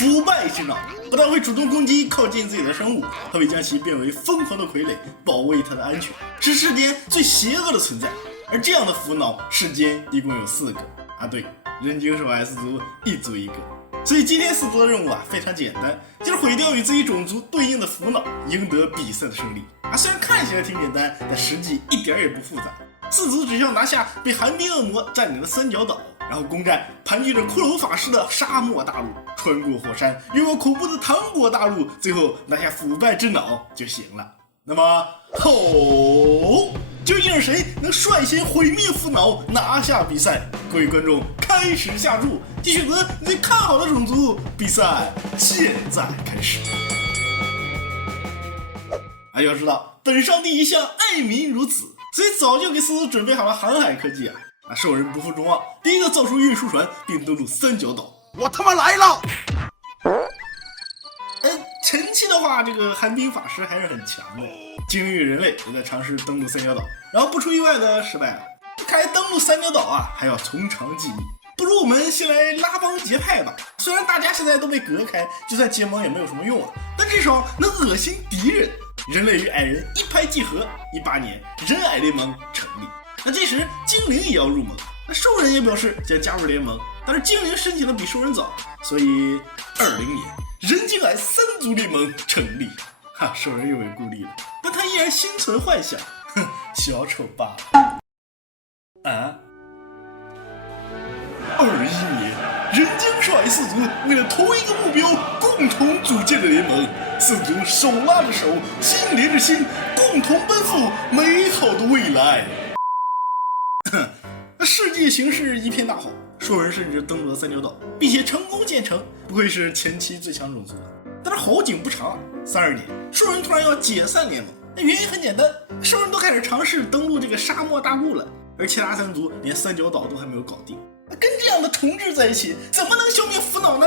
腐败之脑不但会主动攻击靠近自己的生物，还会将其变为疯狂的傀儡，保卫它的安全，是世间最邪恶的存在。而这样的腐脑，世间一共有4个啊，对，人精手 S 族一族一个。所以今天4族的任务啊非常简单，就是毁掉与自己种族对应的腐脑，赢得比赛的胜利啊。虽然看起来挺简单，但实际一点也不复杂。4族只需要拿下被寒冰恶魔占领的三角岛，然后攻占盘踞着骷髅法师的沙漠大陆，穿过火山，拥有恐怖的糖果大陆，最后拿下腐败之脑就行了。那么究竟是谁能率先毁灭腐脑，拿下比赛？各位观众开始下注，请选择你最看好的种族。比赛现在开始。要知道本上帝一向爱民如子，所以早就给4族准备好了航海科技啊！兽人不负众望，第一个造出运输船并登陆三角岛。我他妈来了！前期的话，这个寒冰法师还是很强的。精灵与人类也在尝试登陆三角岛，然后不出意外的失败了。看来登陆三角岛啊，还要从长计议。不如我们先来拉帮结派吧。虽然大家现在都被隔开，就算结盟也没有什么用啊，但至少能恶心敌人。人类与矮人一拍即合，18年人矮联盟成立。那这时精灵也要入盟，那兽人也表示将加入联盟，但是精灵申请的比兽人早，所以20年人精矮3族联盟成立。兽人又有顾虑了，但他依然心存幻想，小丑罢了。21年人精兽矮4族为了同一个目标共同组建的联盟，4族手拉着手，心连着心，共同奔赴美好的未来。世界形势一片大好，兽人甚至登陆了三角岛，并且成功建成，不愧是前期最强种族。但是好景不长，32年兽人突然要解散联盟，原因很简单，兽人都开始尝试登陆这个沙漠大陆了，而其他3族连三角岛都还没有搞定。跟这样的同志在一起，怎么能消灭腐脑呢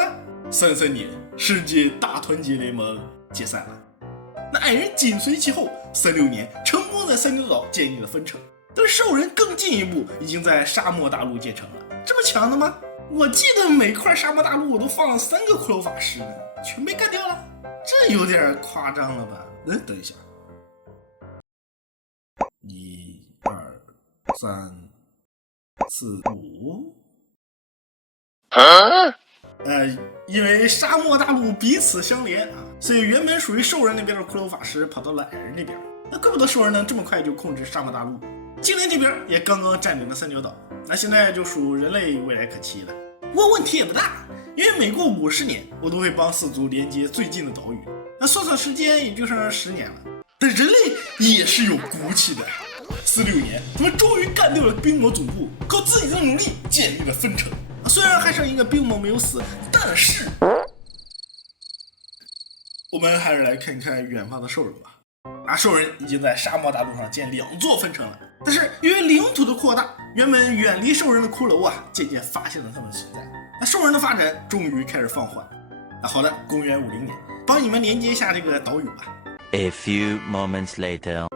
？33年世界大团结联盟解散了，那矮人紧随其后，36年成功在三角岛建立了分城。但是兽人更进一步，已经在沙漠大陆建成了。这么强的吗？我记得每块沙漠大陆我都放了3个骷髅法师呢，全被干掉了，这有点夸张了吧？等一下，1、2、3、4、5。因为沙漠大陆彼此相连啊，所以原本属于兽人那边的骷髅法师跑到了矮人那边。那怪不得兽人能这么快就控制沙漠大陆。精灵这边也刚刚占领了三角岛，那现在就属人类未来可期了。不过问题也不大，因为每过50年，我都会帮4族连接最近的岛屿。那算算时间，也就剩10年了。但人类也是有骨气的。46年，他们终于干掉了冰魔总部，靠自己的努力建立了分城。虽然还剩一个冰魔没有死，但是我们还是来看看远方的兽人吧。兽人已经在沙漠大陆上建2座分城了，但是因为领土的扩大，原本远离兽人的骷髅啊，渐渐发现了他们的存在。兽人的发展终于开始放缓。好的，公元50年，帮你们连接一下这个岛屿吧。A few moments later，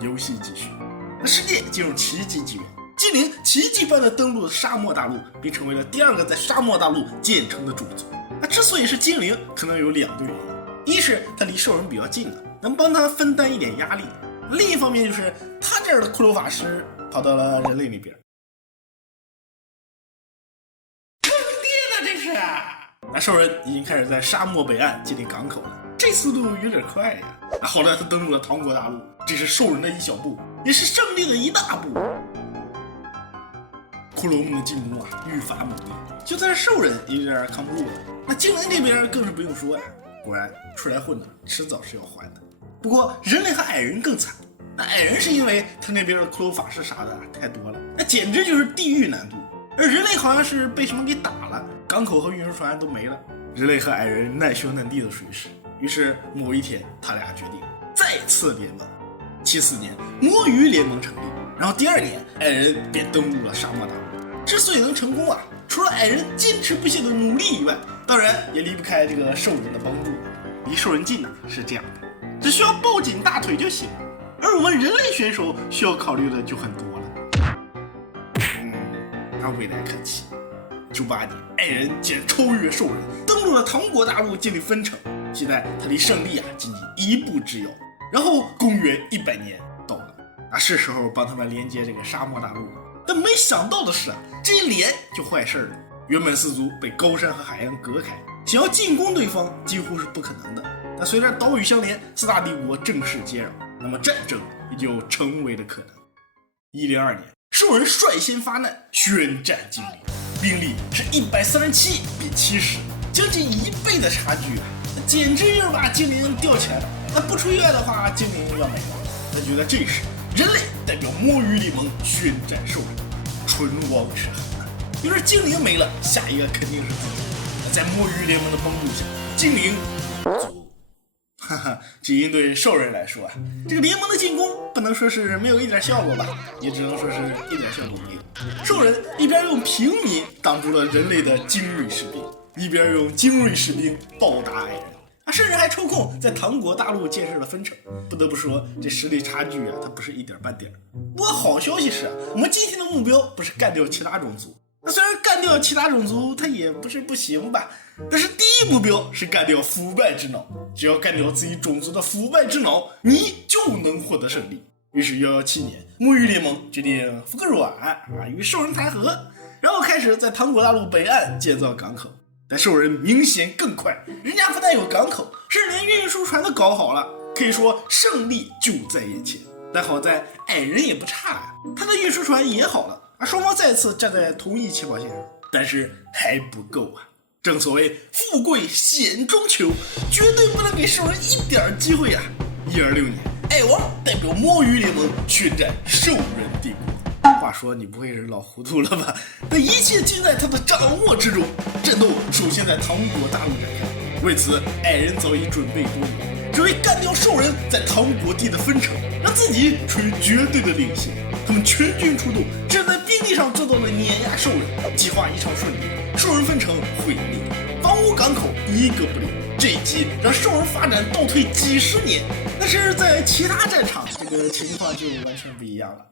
游戏继续。世界进入奇迹纪元，精灵奇迹般的登陆了沙漠大陆，并成为了第2个在沙漠大陆建成的种族。之所以是精灵，可能有2个原因：一是他离兽人比较近了，能帮他分担一点压力；另一方面就是他这儿的骷髅法师跑到了人类那边。坑爹了这是！兽人已经开始在沙漠北岸建立港口了，这速度有点快呀。好了，他登陆了糖果大陆，这是兽人的一小步，也是胜利的一大步。骷髅们的进攻愈发猛烈，就算是兽人也有点扛不住了。那精灵这边更是不用说呀，果然出来混的迟早是要还的。不过人类和矮人更惨，那矮人是因为他那边的骷髅法师啥的太多了，那简直就是地狱难度。而人类好像是被什么给打了，港口和运输船都没了。人类和矮人难兄难弟的属于是。于是某一天，他俩决定再次联盟。74年，魔鱼联盟成立，然后第2年，矮人便登陆了沙漠大陆。之所以能成功啊，除了矮人坚持不懈的努力以外，当然也离不开这个兽人的帮助。离兽人近是这样的，只需要抱紧大腿就行了。而我们人类选手需要考虑的就很多了。他未来可期。98年，矮人竟然超越兽人，登陆了唐国大陆，建立分城。现在他离胜利仅仅一步之遥。然后公元100年到了，是时候帮他们连接这个沙漠大陆了。但没想到的是这一连就坏事了。原本四族被高山和海洋隔开，想要进攻对方几乎是不可能的。但随着岛屿相连，四大帝国正式接壤，那么战争也就成为了可能。102年，兽人率先发难，宣战精灵，兵力是137比70，将近1倍的差距简直就是把精灵吊起来了。那不出意外的话，精灵要没了。那就在这时，人类代表魔域联盟宣战兽人，唇亡齿寒。要是精灵没了，下一个肯定是自己。在魔域联盟的帮助下，精灵哈哈，这应对兽人来说这个联盟的进攻不能说是没有一点效果吧，也只能说是一点效果没有。兽人一边用平民挡住了人类的精锐士兵，一边用精锐士兵暴打矮人，甚至还抽空在唐国大陆建设了分城。不得不说，这实力差距它不是一点半点。不过好消息是我们今天的目标不是干掉其他种族。那虽然干掉其他种族它也不是不行吧，但是第一目标是干掉腐败之脑。只要干掉自己种族的腐败之脑，你就能获得胜利。于是117年，魔域联盟决定服个软与兽人谈和，然后开始在唐国大陆北岸建造港口。但兽人明显更快，人家不但有港口，甚至连运输船都搞好了，可以说胜利就在眼前。但好在矮人也不差他的运输船也好了双方再次站在同一起跑线上，但是还不够正所谓富贵险中求，绝对不能给兽人一点机会126年，矮王代表魔域联盟宣战兽人帝国。话说你不会是老糊涂了吧？但一切尽在他的掌握之中。战斗首先在唐国大陆展开，为此矮人早已准备多年，只为干掉兽人在唐国地的分城，让自己处于绝对的领先。他们全军出动，只在兵力上做到了碾压兽人。计划异常顺利，兽人分城毁灭，房屋港口一个不留。这一击让兽人发展倒退几十年，但是在其他战场这个情况就完全不一样了。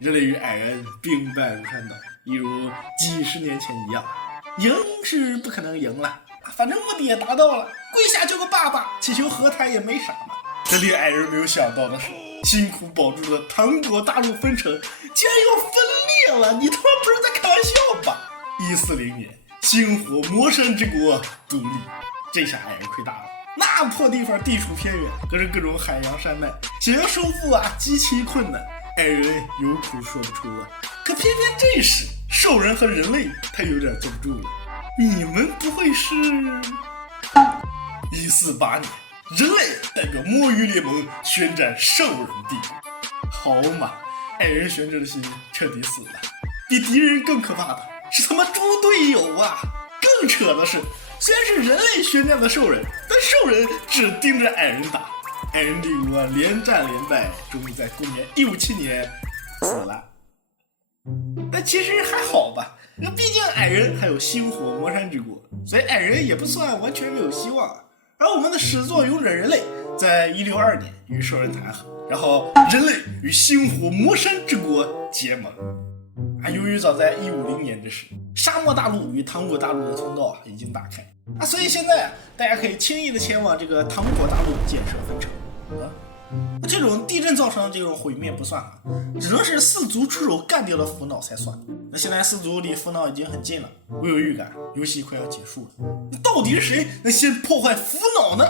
人类与矮人兵败如山倒，一如几十年前一样。赢是不可能赢了，反正目的也达到了，跪下叫个爸爸，祈求和谈也没啥嘛。这令矮人没有想到的是，辛苦保住的唐国大陆分城竟然要分裂了！你他妈不是在开玩笑吧？140年，星火魔山之国独立，这下矮人亏大了。那破地方地处偏远，可是各种海洋山脉，想要收复极其困难。矮人有苦说不出可偏偏这时兽人和人类他有点坐不住了。你们不会是148年，人类代表魔域联盟宣战兽人帝国。好嘛，矮人悬着的心彻底死了。比敌人更可怕的是他妈猪队友更扯的是，虽然是人类宣战的兽人，但兽人只盯着矮人打。矮人帝国连战连败，终于在公元157年死了。但其实还好吧，毕竟矮人还有星火魔山之国，所以矮人也不算完全没有希望。而我们的始作俑者人类在162年与兽人谈和，然后人类与星火魔山之国结盟。由于早在150年之时，沙漠大陆与唐国大陆的通道已经打开所以现在大家可以轻易的前往这个唐国大陆建设分城那这种地震造成的这种毁灭不算只能是四族出手干掉了腐脑才算。那现在四族离腐脑已经很近了，我有预感游戏快要结束了。那到底是谁能先破坏腐脑呢？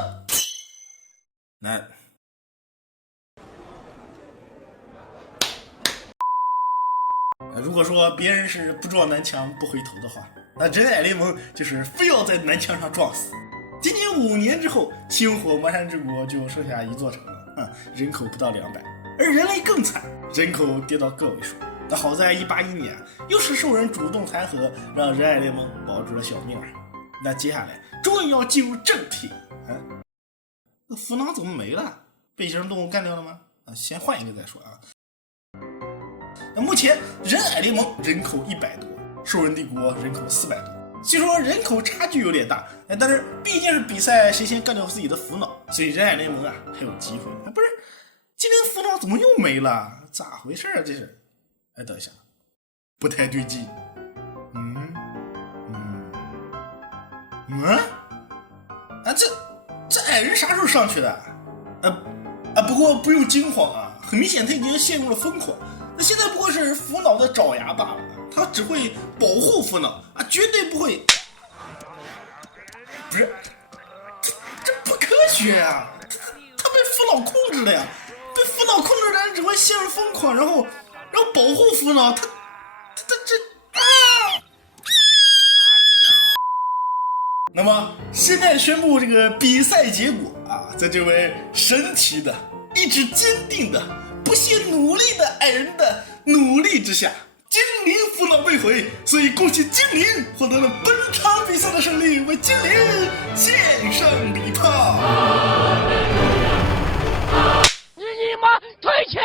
如果说别人是不撞南墙不回头的话，那人矮联盟就是非要在南墙上撞死。仅仅5年之后，星火魔山之国就剩下一座城了，人口不到200，而人类更惨，人口跌到个位数。那好在181年，又是兽人主动谈和，让人矮联盟保住了小命那接下来终于要进入正题那腐脑怎么没了？被野生动物干掉了吗？先换一个再说那目前人矮联盟人口100多，兽人帝国人口400多。虽说人口差距有点大，但是毕竟是比赛谁先干掉自己的腐脑，所以人矮联盟还有机会。不是，今天腐脑怎么又没了？咋回事这是？等一下，不太对劲。这矮人啥时候上去的？不过不用惊慌啊，很明显他已经陷入了疯狂。那现在不过是扶脑的爪牙罢了，他只会保护扶脑啊，绝对不会。不是，这不科学啊！他被扶脑控制了呀，被扶脑控制的人只会陷入疯狂，然后保护扶脑，他这啊！那么现在宣布这个比赛结果啊，在这位神奇的、意志坚定的、不懈努力的矮人的努力之下，精灵扶脑被毁，所以恭喜精灵获得了本场比赛的胜利，为精灵献上礼炮。你妈退钱！